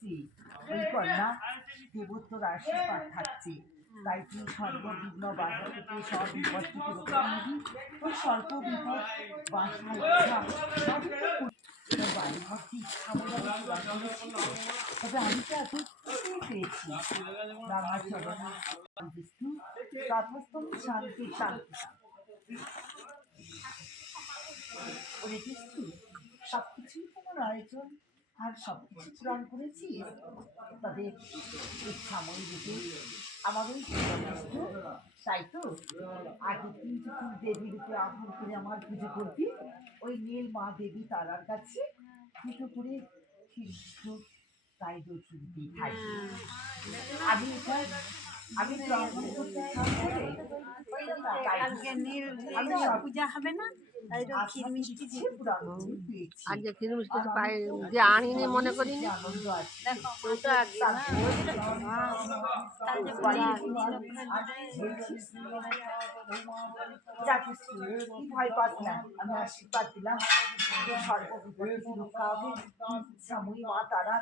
এসছি ওই কন্যা দেবত্বর আশীর্বাদ থাকছে, তাই তুই সর্ববিঘ্ন বাধা থেকে সব বিপদ থেকে রক্ষা নিবি। ওই স্বল্প বিপদ বাসায় বাড়ি ঘর কি ইচ্ছা বলে তবে আমি তো এত পেয়েছি রামার চরণে বিষ্ণু তথাস্তম শান্তি শান্তি। ওরে বিষ্ণু সবকিছুই তোমার আয়োজন আর সবকিছু পূরণ করেছিস, তবে ইচ্ছাময়ী রূপে আমাদের বিষ্ণু, তাই তো আগের দিন তুই দেবী রূপে আহ্বান করে আমার পুজো করবি ওই নীল মা দেবী তারার কাছে পুজো করে কৃষ্ণ তাই রচুরতেই থাকবে। আমি এটা আমি ব্রাহ্মণ করতে আমি পূজা হবে না, তাই ক্ষীর মিষ্টি আজকে ক্ষীর মিষ্টি পাই যে আনিনি মনে করিনি। ভয় পাস না, আমি আশীর্বাদ দিলাম সর্ববিপদ রক্ষা হবে। মা তারা